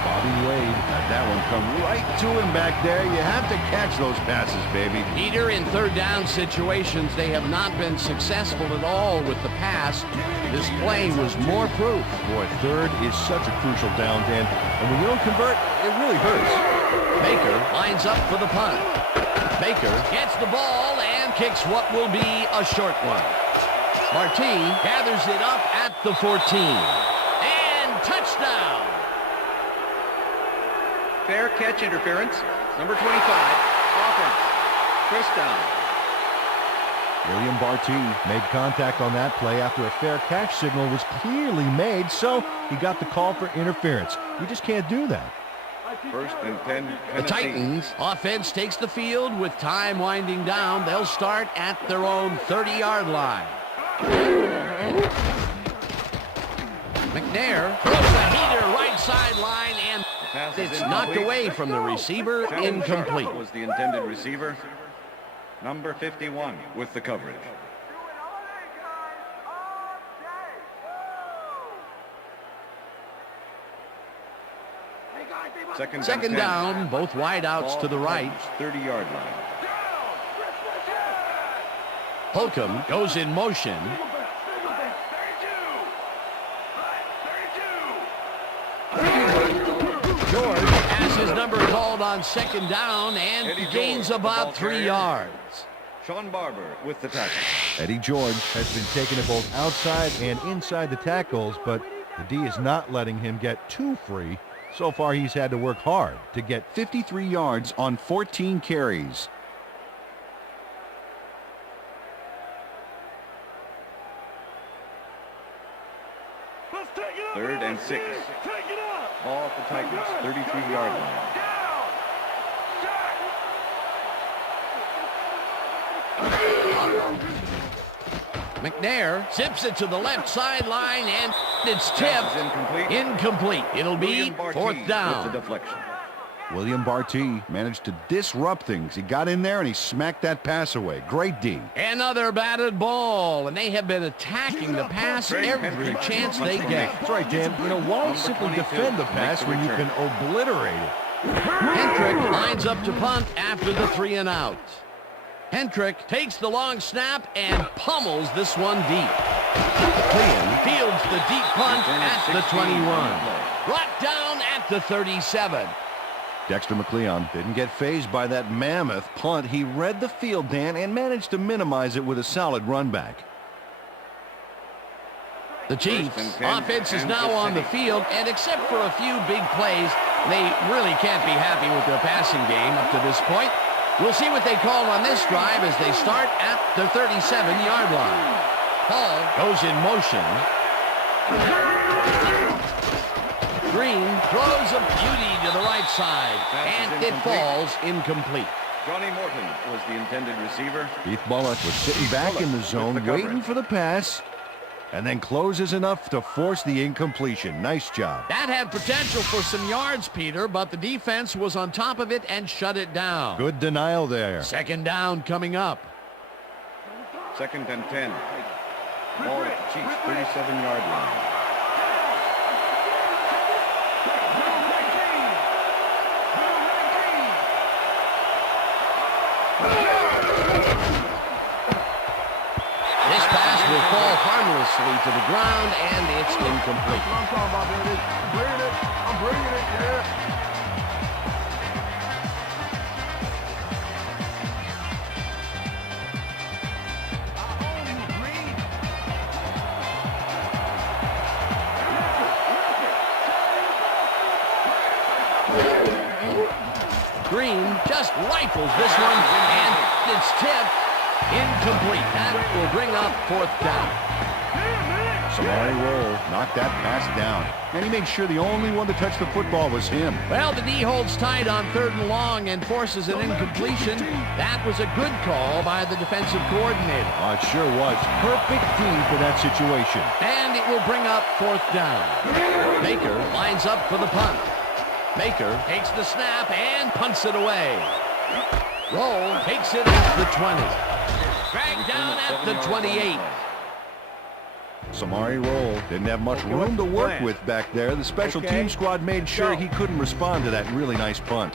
Bobby Wade had that one come right to him back there. You have to catch those passes, baby. Peter, in third down situations, they have not been successful at all with the pass. This play was more proof. Boy, third is such a crucial down, Dan. And when you don't convert, it really hurts. Baker lines up for the punt. Baker gets the ball and kicks what will be a short one. Marti gathers it up at the 14. And touchdown! Fair catch interference. Number 25. Offense. First down. William Barty made contact on that play after a fair catch signal was clearly made, so he got the call for interference. You just can't do that. First and 10, The Tennessee. Titans offense takes the field with time winding down. They'll start at their own 30-yard line. McNair throws a heater right sideline, and it's knocked away from the receiver. Incomplete. Was the intended receiver. Number 51 with the coverage. Second down, both wideouts to the right. 30-yard line. Holcomb goes in motion. George has his number called on second down and Eddie gains George, about the ball 3 carrier. yards. Sean Barber with the tackle. Eddie George has been taken to both outside and inside the tackles, but the D is not letting him get too free. So far, he's had to work hard to get 53 yards on 14 carries. Third and 6. Ball at the Titans, 33-yard line. McNair zips it to the left sideline, and it's tipped. Incomplete. Incomplete. It'll be William Barty fourth with down. the deflection. William Barty managed to disrupt things. He got in there and he smacked that pass away. Great D. Another batted ball, and they have been attacking the pass every chance they get. That's right, Dan. You know, why simply defend the pass when you can obliterate it? Hendrick lines up to punt after the 3 and out. Hendrick takes the long snap and pummels this one deep. McLean fields the deep punt at the 21. Brought down at the 37. Dexter McLeon didn't get fazed by that mammoth punt. He read the field, Dan, and managed to minimize it with a solid run back. The Chiefs offense is now on the field, and except for a few big plays, they really can't be happy with their passing game up to this point. We'll see what they call on this drive as they start at the 37-yard line. Hall goes in motion. Green throws a beauty to the right side, and it falls incomplete. Johnny Morton was the intended receiver. Keith Bullock was sitting back in the zone, waiting for the pass, and then closes enough to force the incompletion. Nice job. That had potential for some yards, Peter, but the defense was on top of it and shut it down. Good denial there. Second down coming up. Second and 10. Ball at the Chiefs, 37-yard line. This pass will fall harmlessly to the ground, and it's incomplete. I'm talking about, baby. I'm bringing it, yeah. Green just rifles this one, and it's tipped. Incomplete. That will bring up fourth down. Samari Roll knocked that pass down, and he made sure the only one to touch the football was him. Well, the D holds tight on third and long and forces an incompletion. That was a good call by the defensive coordinator. Oh, it sure was. Perfect D for that situation. And it will bring up fourth down. Baker lines up for the punt. Baker takes the snap and punts it away. Roll takes it at the 20. Dragged down at the 28. Samari roll. Didn't have much room to work with back there. The special team squad made sure he couldn't respond to that really nice punt.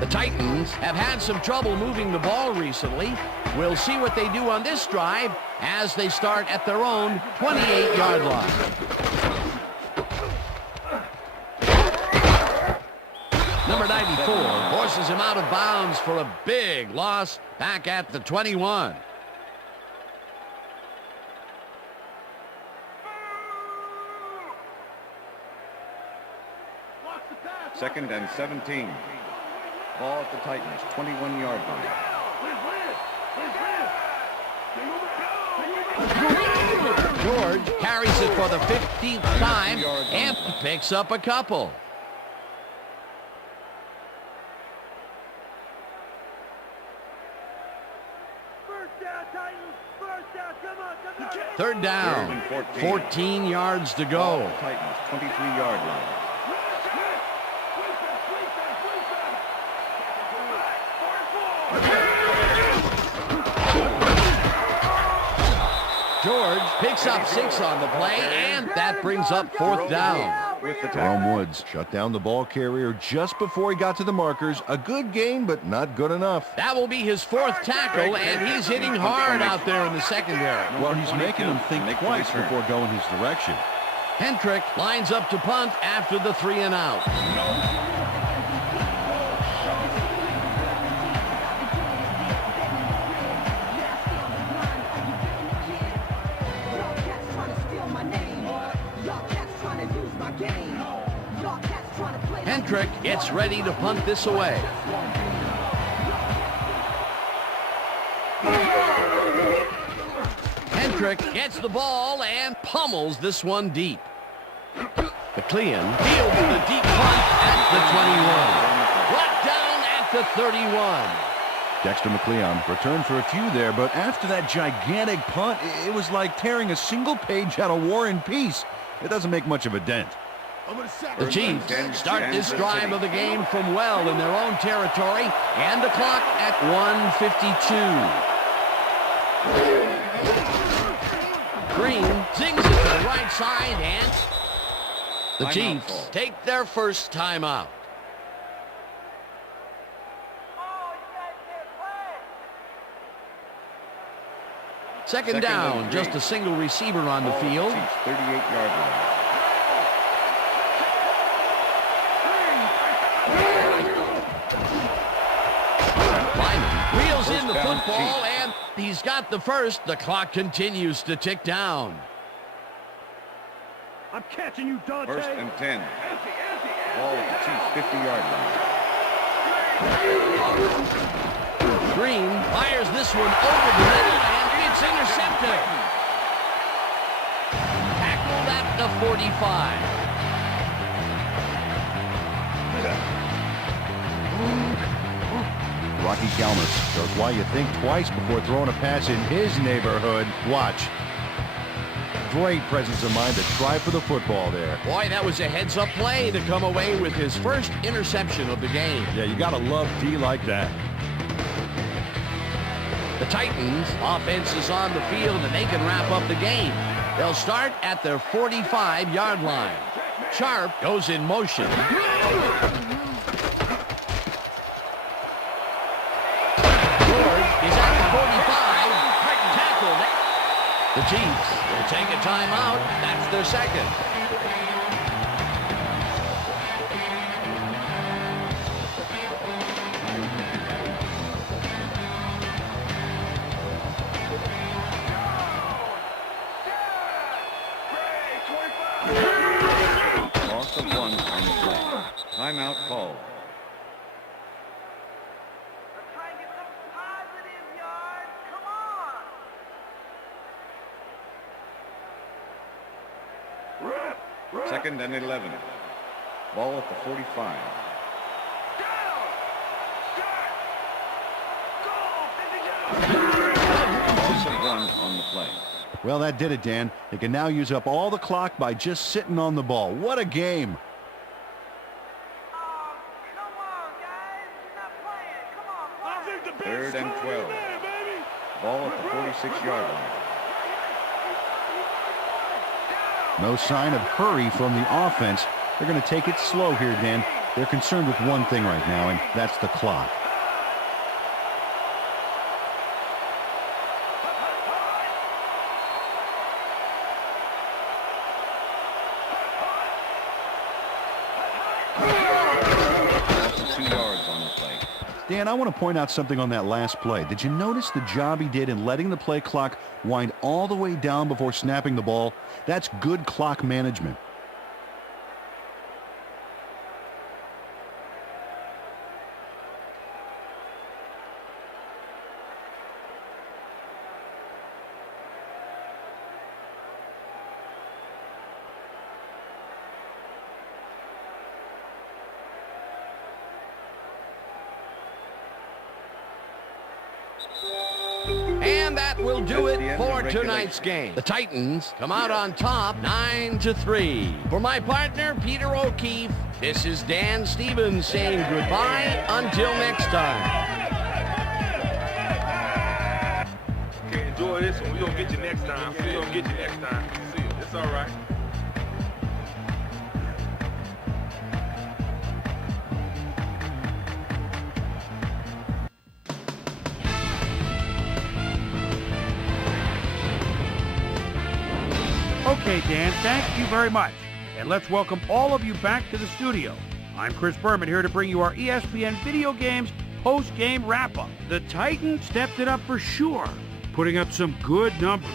The Titans have had some trouble moving the ball recently. We'll see what they do on this drive as they start at their own 28-yard line. Number 94 forces him out of bounds for a big loss back at the 21. Second and 17. Ball at the Titans, 21-yard line. George carries it for the 15th time and picks up a couple. Third down, 14 yards to go. Titans, 23-yard line. George picks up 6 on the play, and that brings up 4th down. Jerome Woods shut down the ball carrier just before he got to the markers. A good gain, but not good enough. That will be his 4th tackle, and he's hitting hard out there in the secondary. Well, he's making him think twice before going his direction. Hendrick lines up to punt after the 3 and out. Hendrick gets ready to punt this away. Hendrick gets the ball and pummels this one deep. McLean fielded the deep punt at the 21. Brought down at the 31. Dexter McLeon returned for a few there, but after that gigantic punt, it was like tearing a single page out of War and Peace. It doesn't make much of a dent. The Chiefs start this drive of the game from well in their own territory, and the clock at 1:52. Green zings it to the right side, and the Chiefs take their first timeout. Second down, just a single receiver on the field. 38-yard line. Reels in the football, and he's got the first. The clock continues to tick down. I'm catching you, Dante. First and 10. Ball at the Chiefs' 50-yard line. Green fires this one over the middle, and it's intercepted. Tackled at the 45. Rocky Kalmus shows why you think twice before throwing a pass in his neighborhood. Watch. Great presence of mind to try for the football there. Boy, that was a heads-up play to come away with his first interception of the game. Yeah, you got to love D like that. The Titans offense is on the field, and they can wrap up the game. They'll start at their 45-yard line. Sharp goes in motion. The Chiefs will take a timeout. That's their second. Loss of 1 on the play. Timeout called. Second and 11. Ball at the 45. Loss of 1 on the play. Well, that did it, Dan. They can now use up all the clock by just sitting on the ball. What a game. 26-yard line. No sign of hurry from the offense. They're going to take it slow here, Dan. They're concerned with one thing right now, and that's the clock. That's 2 yards on the play. Dan, I want to point out something on that last play. Did you notice the job he did in letting the play clock wind all the way down before snapping the ball? That's good clock management. And that will do it for tonight's game. The Titans come out on top 9-3. For my partner, Peter O'Keefe, this is Dan Stevens saying goodbye until next time. Okay, enjoy this one. We're going to get you next time. We're going to get you next time. See you. It's all right. Okay, Dan, thank you very much. And let's welcome all of you back to the studio. I'm Chris Berman here to bring you our ESPN Video Games post-game wrap-up. The Titans stepped it up for sure, putting up some good numbers.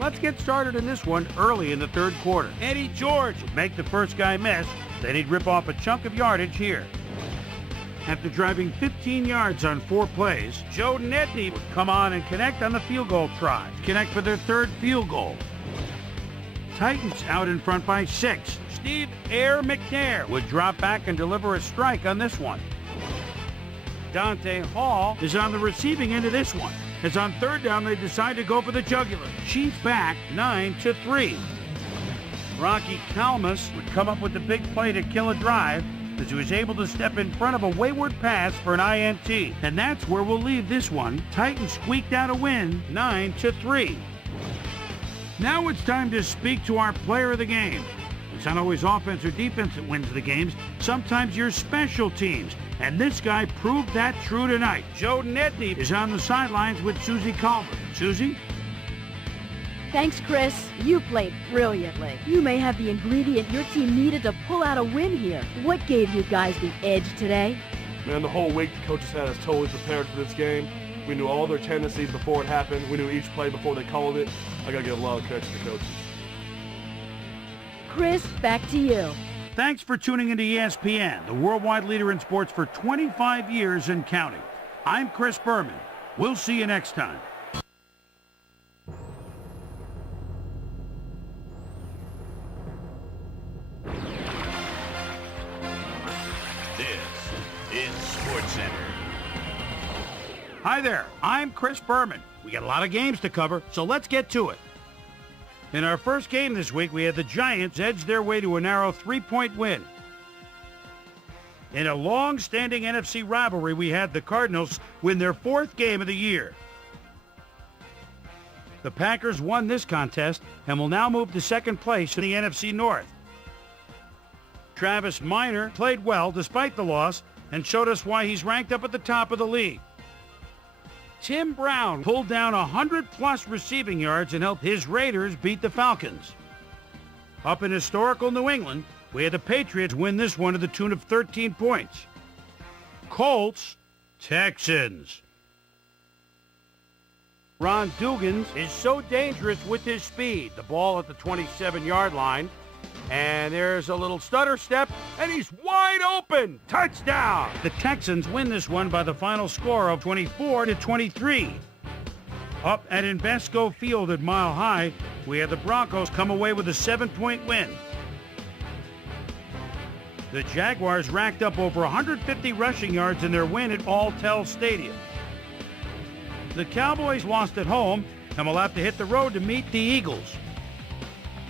Let's get started in this one early in the third quarter. Eddie George would make the first guy miss, then he'd rip off a chunk of yardage here. After driving 15 yards on 4 plays, Joe Nedney would come on and connect on the field goal try, connect for their third field goal. Titans out in front by 6. Steve Air McNair would drop back and deliver a strike on this one. Dante Hall is on the receiving end of this one, as on third down they decide to go for the jugular. Chief back 9-3. Rocky Kalmus would come up with the big play to kill a drive as he was able to step in front of a wayward pass for an INT. And that's where we'll leave this one. Titans squeaked out a win 9-3. Now it's time to speak to our player of the game. It's not always offense or defense that wins the games. Sometimes your special teams. And this guy proved that true tonight. Joe Nedney is on the sidelines with Susie Culver. Susie? Thanks, Chris. You played brilliantly. You may have the ingredient your team needed to pull out a win here. What gave you guys the edge today? Man, the whole week the coaches had us totally prepared for this game. We knew all their tendencies before it happened. We knew each play before they called it. I got to give a lot of credit to the coaches. Chris, back to you. Thanks for tuning into ESPN, the worldwide leader in sports for 25 years and counting. I'm Chris Berman. We'll see you next time. This is SportsCenter. Hi there, I'm Chris Berman. We got a lot of games to cover, so let's get to it. In our first game this week, we had the Giants edge their way to a narrow 3-point win. In a long-standing NFC rivalry, we had the Cardinals win their 4th game of the year. The Packers won this contest and will now move to second place in the NFC North. Travis Minor played well despite the loss and showed us why he's ranked up at the top of the league. Tim Brown pulled down 100-plus receiving yards and helped his Raiders beat the Falcons. Up in historical New England, we had the Patriots win this one to the tune of 13 points. Colts, Texans. Ron Dugans is so dangerous with his speed. The ball at the 27-yard line. And there's a little stutter step, and he's wide open. Touchdown! The Texans win this one by the final score of 24-23. Up at Invesco Field at Mile High, we had the Broncos come away with a 7-point win. The Jaguars racked up over 150 rushing yards in their win at Alltel Stadium. The Cowboys lost at home and will have to hit the road to meet the Eagles.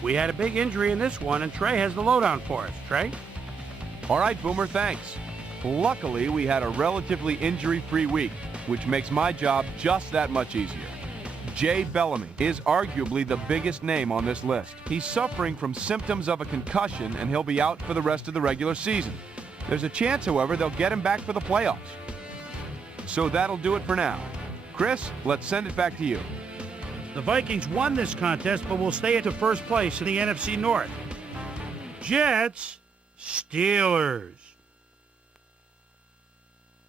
We had a big injury in this one, and Trey has the lowdown for us. Trey? All right, Boomer, thanks. Luckily, we had a relatively injury-free week, which makes my job just that much easier. Jay Bellamy is arguably the biggest name on this list. He's suffering from symptoms of a concussion, and he'll be out for the rest of the regular season. There's a chance, however, they'll get him back for the playoffs. So that'll do it for now. Chris, let's send it back to you. The Vikings won this contest, but will stay at the first place in the NFC North. Jets, Steelers.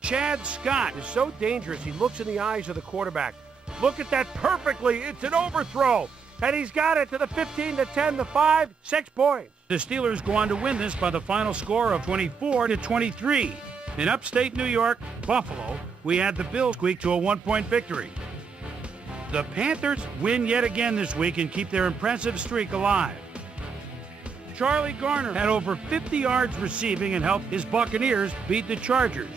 Chad Scott is so dangerous. He looks in the eyes of the quarterback. Look at that perfectly. It's an overthrow. And he's got it to the 15, the 10, the 5, 6 points. The Steelers go on to win this by the final score of 24-23. In upstate New York, Buffalo, we had the Bills squeak to a 1-point victory. The Panthers win yet again this week and keep their impressive streak alive. Charlie Garner had over 50 yards receiving and helped his Buccaneers beat the Chargers.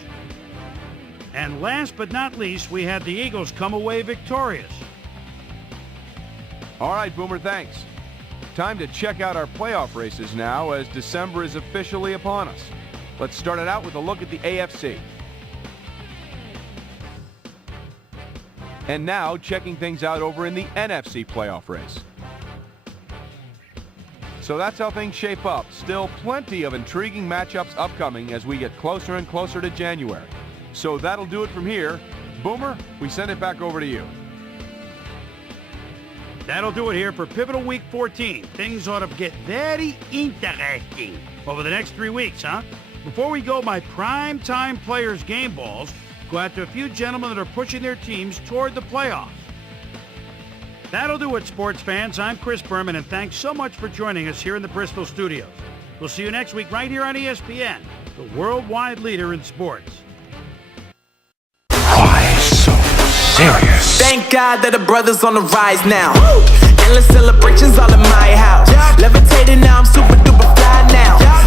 And last but not least, we had the Eagles come away victorious. All right, Boomer, thanks. Time to check out our playoff races now as December is officially upon us. Let's start it out with a look at the AFC. And now checking things out over in the NFC playoff race. So that's how things shape up. Still plenty of intriguing matchups upcoming as we get closer and closer to January. So that'll do it from here. Boomer, we send it back over to you. That'll do it here for Pivotal Week 14. Things ought to get very interesting over the next 3 weeks, huh? Before we go, my prime-time players' game balls go out to a few gentlemen that are pushing their teams toward the playoffs. That'll do it, sports fans. I'm Chris Berman, and thanks so much for joining us here in the Bristol studios. We'll see you next week right here on ESPN, the worldwide leader in sports. Serious. Thank God that the brothers on the rise now. Endless celebrations all in my house. Levitating now, I'm super duper fly now.